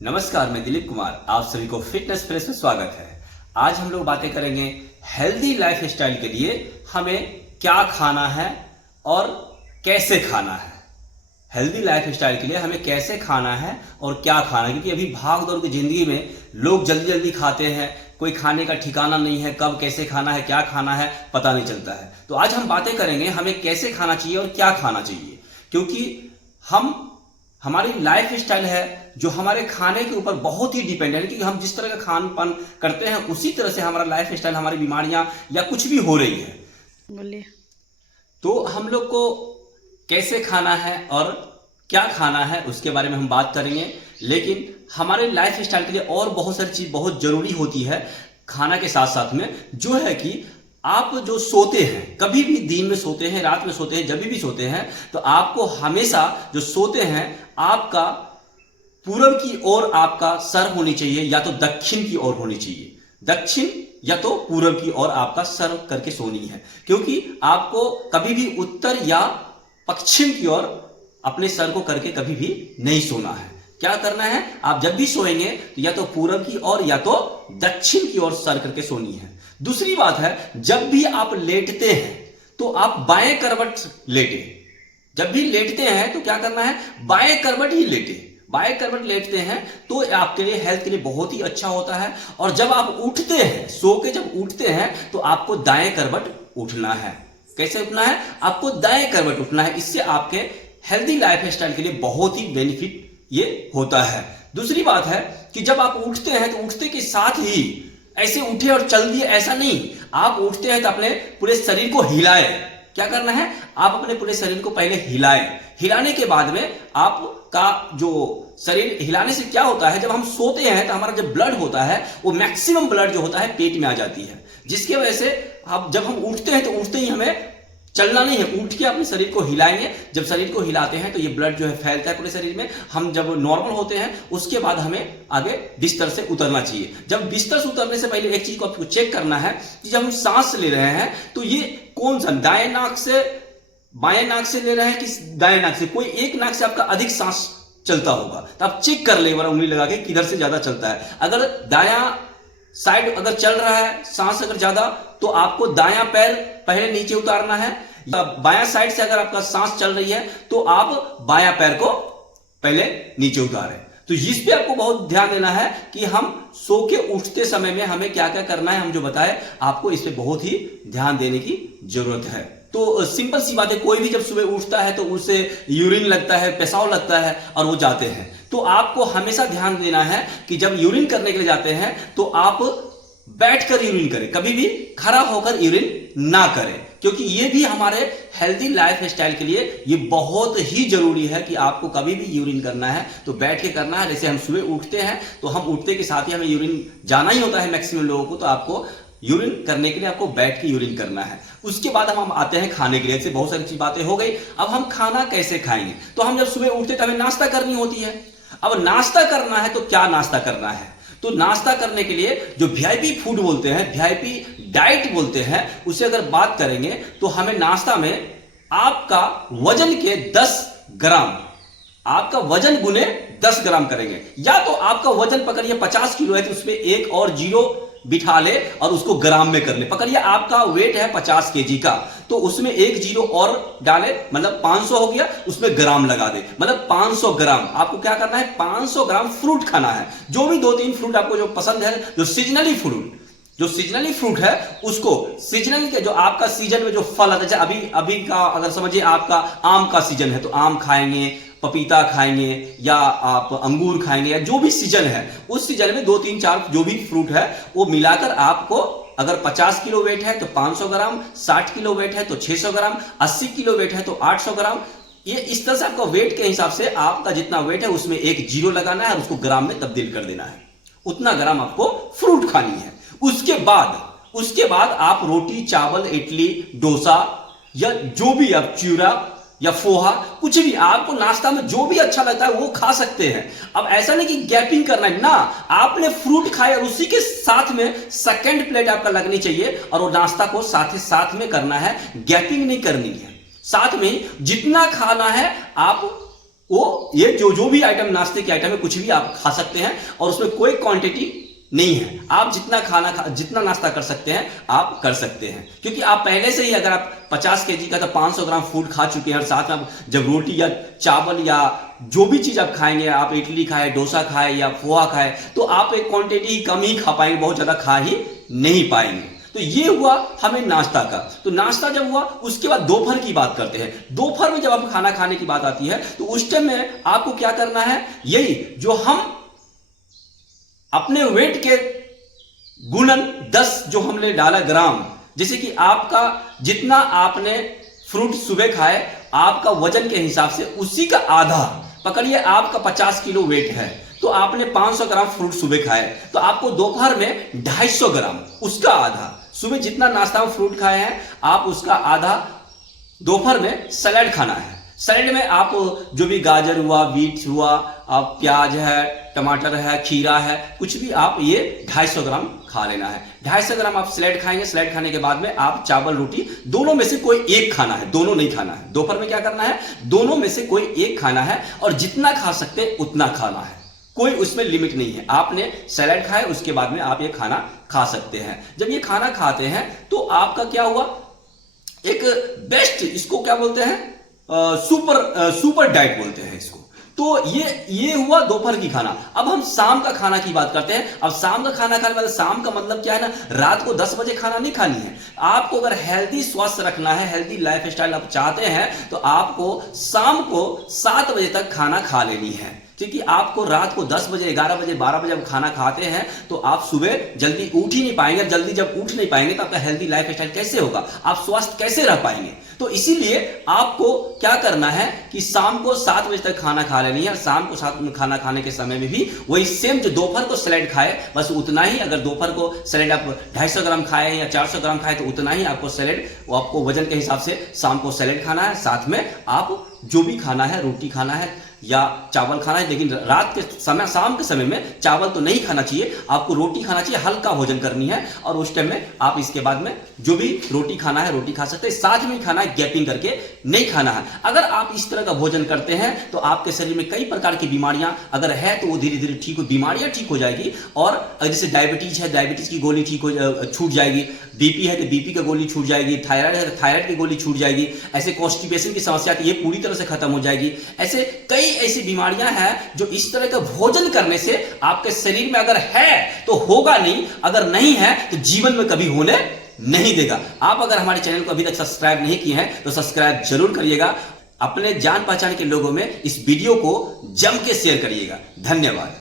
नमस्कार, मैं दिलीप कुमार। आप सभी को फिटनेस प्रेस में स्वागत है। आज हम लोग बातें करेंगे हेल्दी लाइफ स्टाइल के लिए हमें क्या खाना है और कैसे खाना है। हेल्दी लाइफ स्टाइल के लिए हमें कैसे खाना है और क्या खाना है, क्योंकि अभी भाग दौड़ की जिंदगी में लोग जल्दी जल्दी खाते हैं, कोई खाने का ठिकाना नहीं है, कब कैसे खाना है, क्या खाना है पता नहीं चलता है। तो आज हम बातें करेंगे हमें कैसे खाना चाहिए और क्या खाना चाहिए, क्योंकि हमारी लाइफ स्टाइल है जो हमारे खाने के ऊपर बहुत ही डिपेंडेंट है। क्योंकि हम जिस तरह का खान पान करते हैं उसी तरह से हमारा लाइफ स्टाइल, हमारी बीमारियां या कुछ भी हो रही है। बोलिए। तो हम लोग को कैसे खाना है और क्या खाना है उसके बारे में हम बात करेंगे, लेकिन हमारे लाइफ स्टाइल के लिए और बहुत सारी चीज बहुत जरूरी होती है खाना के साथ साथ में, जो है कि आप जो सोते हैं, कभी भी दिन में सोते हैं, रात में सोते हैं, जब भी सोते हैं, तो आपको हमेशा जो सोते हैं आपका पूरब की ओर आपका सर होनी चाहिए या तो दक्षिण की ओर होनी चाहिए। दक्षिण या तो पूरब की ओर आपका सर करके सोनी है, क्योंकि आपको कभी भी उत्तर या पश्चिम की ओर अपने सर को करके कभी भी नहीं सोना है। क्या करना है, आप जब भी सोएंगे तो या तो पूरब की ओर या तो दक्षिण की ओर सर करके सोनी है। दूसरी बात है, जब भी आप लेटते हैं तो आप बाएं करवट लेटे। जब भी लेटते हैं तो क्या करना है, बाएं करवट ही लेटे। बाएं करवट लेटते हैं तो आपके लिए, हेल्थ के लिए बहुत ही अच्छा होता है। और जब आप उठते हैं, सो के जब उठते हैं तो आपको दाएं करवट उठना है। कैसे उठना है, आपको दाएं करवट उठना है। इससे आपके हेल्दी लाइफ स्टाइल के लिए बहुत ही बेनिफिट ये होता है। दूसरी बात है कि जब आप उठते हैं तो उठते के साथ ही ऐसे उठे और चल दिए, ऐसा नहीं। आप उठते हैं तो अपने पूरे शरीर को हिलाए। क्या करना है, आप अपने पूरे शरीर को पहले हिलाए। हिलाने के बाद में आपका जो शरीर, हिलाने से क्या होता है, जब हम सोते हैं तो हमारा जो ब्लड होता है वो मैक्सिमम ब्लड जो होता है पेट में आ जाती है, जिसकी वजह से आप जब हम उठते हैं तो उठते ही हमें चलना नहीं है, उठ के अपने शरीर को हिलाएंगे। जब शरीर को हिलाते हैं तो ये ब्लड जो है फैलता है पूरे शरीर में। हम जब नॉर्मल होते हैं उसके बाद हमें आगे बिस्तर से उतरना चाहिए। जब बिस्तर से उतरने से पहले एक चीज को आपको चेक करना है कि जब हम सांस ले रहे हैं तो ये कौन सा, दाएं नाक से बाएं नाक से ले रहे हैं कि दाएं नाक से। कोई एक नाक से आपका अधिक सांस चलता होगा तो आप चेक कर ले, उंगली लगा के किधर से ज्यादा चलता है। अगर दायां साइड अगर चल रहा है सांस अगर ज्यादा, तो आपको दायां पैर पहले नीचे उतारना है। बायां साइड से अगर आपका सांस चल रही है तो आप बायां पैर को पहले नीचे उतारें। तो इस पे आपको बहुत ध्यान देना है कि हम सो के उठते समय में हमें क्या क्या करना है, हम जो बताए आपको इस पे बहुत ही ध्यान देने की जरूरत है। तो सिंपल सी बात है, कोई भी जब सुबह उठता है तो उसे यूरिन लगता है, पेशाब लगता है और वो जाते हैं। तो आपको हमेशा ध्यान देना है कि जब यूरिन करने के लिए जाते हैं तो आप बैठकर यूरिन करें, कभी भी खड़ा होकर यूरिन ना करें, क्योंकि ये भी हमारे हेल्दी लाइफ स्टाइल के लिए ये बहुत ही जरूरी है कि आपको कभी भी यूरिन करना है तो बैठ के करना है। जैसे हम सुबह उठते हैं तो हम उठते के साथ ही हमें यूरिन जाना ही होता है मैक्सिमम लोगों को, तो आपको यूरिन करने के लिए आपको बैठ के यूरिन करना है। उसके बाद हम आते हैं खाने के लिए। ऐसे बहुत सारी बातें हो गई। अब हम खाना कैसे खाएंगे, तो हम जब सुबह उठते तो हमें नाश्ता करनी होती है। अब नाश्ता करना है तो क्या नाश्ता करना है, तो नाश्ता करने के लिए जो वीआईपी फूड बोलते हैं, वीआईपी डाइट बोलते हैं, उसे अगर बात करेंगे तो हमें नाश्ता में आपका वजन के 10 ग्राम, आपका वजन गुने 10 ग्राम करेंगे। या तो आपका वजन पकड़िए 50 किलो है तो उसमें एक और जीरो बिठा ले और उसको ग्राम में कर ले। पकड़िए आपका वेट है 50 केजी का, तो उसमें एक जीरो और डाले, मतलब 500 हो गया, उसमें ग्राम लगा दे, मतलब 500 ग्राम। आपको क्या करना है, 500 ग्राम फ्रूट खाना है। जो भी 2-3 फ्रूट आपको जो पसंद है, जो सीजनली फ्रूट है उसको, सीजनल के जो आपका सीजन में जो फल आता है, अभी का अगर समझिए आपका आम का सीजन है तो आम खाएंगे, पपीता खाएंगे या आप अंगूर खाएंगे, या जो भी सीजन है उस सीजन में 2-3-4 जो भी फ्रूट है वो मिलाकर आपको, अगर 50 किलो वेट है तो 500 ग्राम, 60 किलो वेट है तो 600 ग्राम, 80 किलो वेट है तो 800 ग्राम। ये इस तरह से आपका वेट के हिसाब से आपका जितना वेट है उसमें एक जीरो लगाना है और उसको ग्राम में तब्दील कर देना है। उतना ग्राम आपको फ्रूट खानी है। उसके बाद आप रोटी, चावल, इडली, डोसा या जो भी आप चूरा या पोहा, कुछ भी आपको नाश्ता में जो भी अच्छा लगता है वो खा सकते हैं। अब ऐसा नहीं कि गैपिंग करना है ना, आपने फ्रूट खाया और उसी के साथ में सेकंड प्लेट आपका लगनी चाहिए और वो नाश्ता को साथ में करना है, गैपिंग नहीं करनी है। साथ में जितना खाना है आप वो ये जो भी आइटम, नाश्ते के आइटम है, कुछ भी आप खा सकते हैं और उसमें कोई क्वांटिटी नहीं है। आप जितना नाश्ता कर सकते हैं आप कर सकते हैं, क्योंकि आप पहले से ही अगर आप 50 केजी का तो 500 ग्राम फूड खा चुके हैं और साथ में आप जब रोटी या चावल या जो भी चीज आप खाएंगे, आप इडली खाए, डोसा खाए या पोहा खाए, तो आप एक क्वांटिटी कम ही खा पाएंगे, बहुत ज्यादा खा ही नहीं पाएंगे। तो ये हुआ हमें नाश्ता का। तो नाश्ता जब हुआ, उसके बाद दोपहर की बात करते हैं। दोपहर में जब आप खाना खाने की बात आती है तो उस टाइम में आपको क्या करना है, यही जो हम अपने वेट के गुणन 10 जो हमने डाला ग्राम, जैसे कि आपका जितना आपने फ्रूट सुबह खाए, आपका वजन के हिसाब से उसी का आधा पकड़िए। आपका 50 किलो वेट है तो आपने 500 ग्राम फ्रूट सुबह खाए, तो आपको दोपहर में 250 ग्राम, उसका आधा सुबह जितना नाश्ता में फ्रूट खाए हैं आप उसका आधा दोपहर में सलाद खाना है। सलाद में आप जो भी गाजर हुआ, बीट हुआ, आप प्याज है, टमाटर है, खीरा है, कुछ भी आप ये 250 ग्राम खा लेना है। 250 ग्राम आप सलाद खाएंगे। सलाद खाने के बाद में आप चावल रोटी दोनों में से कोई एक खाना है, दोनों नहीं खाना है। दोपहर में क्या करना है, दोनों में से कोई एक खाना है और जितना खा सकते हैं उतना खाना है, कोई उसमें लिमिट नहीं है। आपने सलाद खाए उसके बाद में आप ये खाना खा सकते हैं। जब ये खाना खाते हैं तो आपका क्या हुआ, एक बेस्ट, इसको क्या बोलते हैं, सुपर डाइट बोलते हैं इसको। तो ये हुआ दोपहर की खाना। अब हम शाम का खाना की बात करते हैं। अब शाम का खाना खाने वाले, शाम का मतलब क्या है ना, रात को 10 बजे खाना नहीं खानी है। आपको अगर हेल्दी स्वास्थ्य रखना है, हेल्दी लाइफ स्टाइल आप चाहते हैं, तो आपको शाम को 7 बजे तक खाना खा लेनी है। क्योंकि आपको रात को 10 बजे, 11 बजे, 12 बजे आप खाना खाते हैं तो आप सुबह जल्दी उठ ही नहीं पाएंगे। जल्दी जब उठ नहीं पाएंगे तो आपका हेल्दी लाइफ स्टाइल कैसे होगा, आप स्वस्थ कैसे रह पाएंगे। तो इसीलिए आपको क्या करना है कि शाम को 7 बजे तक खाना खा लेनी है। शाम को 7 में खाना खाने के समय में भी वही सेम जो दोपहर को सलाद खाए, बस उतना ही। अगर दोपहर को सलाद आप 250 ग्राम खाए या 400 ग्राम खाए तो उतना ही आपको सलाद, वो आपको वजन के हिसाब से शाम को सलाद खाना है। साथ में आप जो भी खाना है, रोटी खाना है या चावल खाना है, लेकिन रात के समय, शाम के समय में चावल तो नहीं खाना चाहिए, आपको रोटी खाना चाहिए, हल्का भोजन करनी है। और उस टाइम में आप इसके बाद में जो भी रोटी खाना है रोटी खा सकते हैं, साथ में खाना है, गैपिंग करके नहीं खाना है। अगर आप इस तरह का भोजन करते हैं तो आपके शरीर में कई प्रकार की बीमारियां अगर है तो वो धीरे धीरे ठीक हो, बीमारियां ठीक हो जाएगी। और जैसे डायबिटीज है, डायबिटीज की गोली ठीक हो, छूट जाएगी। बीपी है तो बीपी की गोली छूट जाएगी। थायराइड है तो थायराइड की गोली छूट जाएगी। ऐसे कॉन्स्टिपेशन की समस्या थी, ये पूरी तरह से खत्म हो जाएगी। ऐसे कई ऐसी बीमारियां हैं जो इस तरह का भोजन करने से आपके शरीर में अगर है तो होगा नहीं, अगर नहीं है तो जीवन में कभी होने नहीं देगा। आप अगर हमारे चैनल को अभी तक सब्सक्राइब नहीं किए हैं तो सब्सक्राइब जरूर करिएगा। अपने जान पहचान के लोगों में इस वीडियो को जम के शेयर करिएगा। धन्यवाद।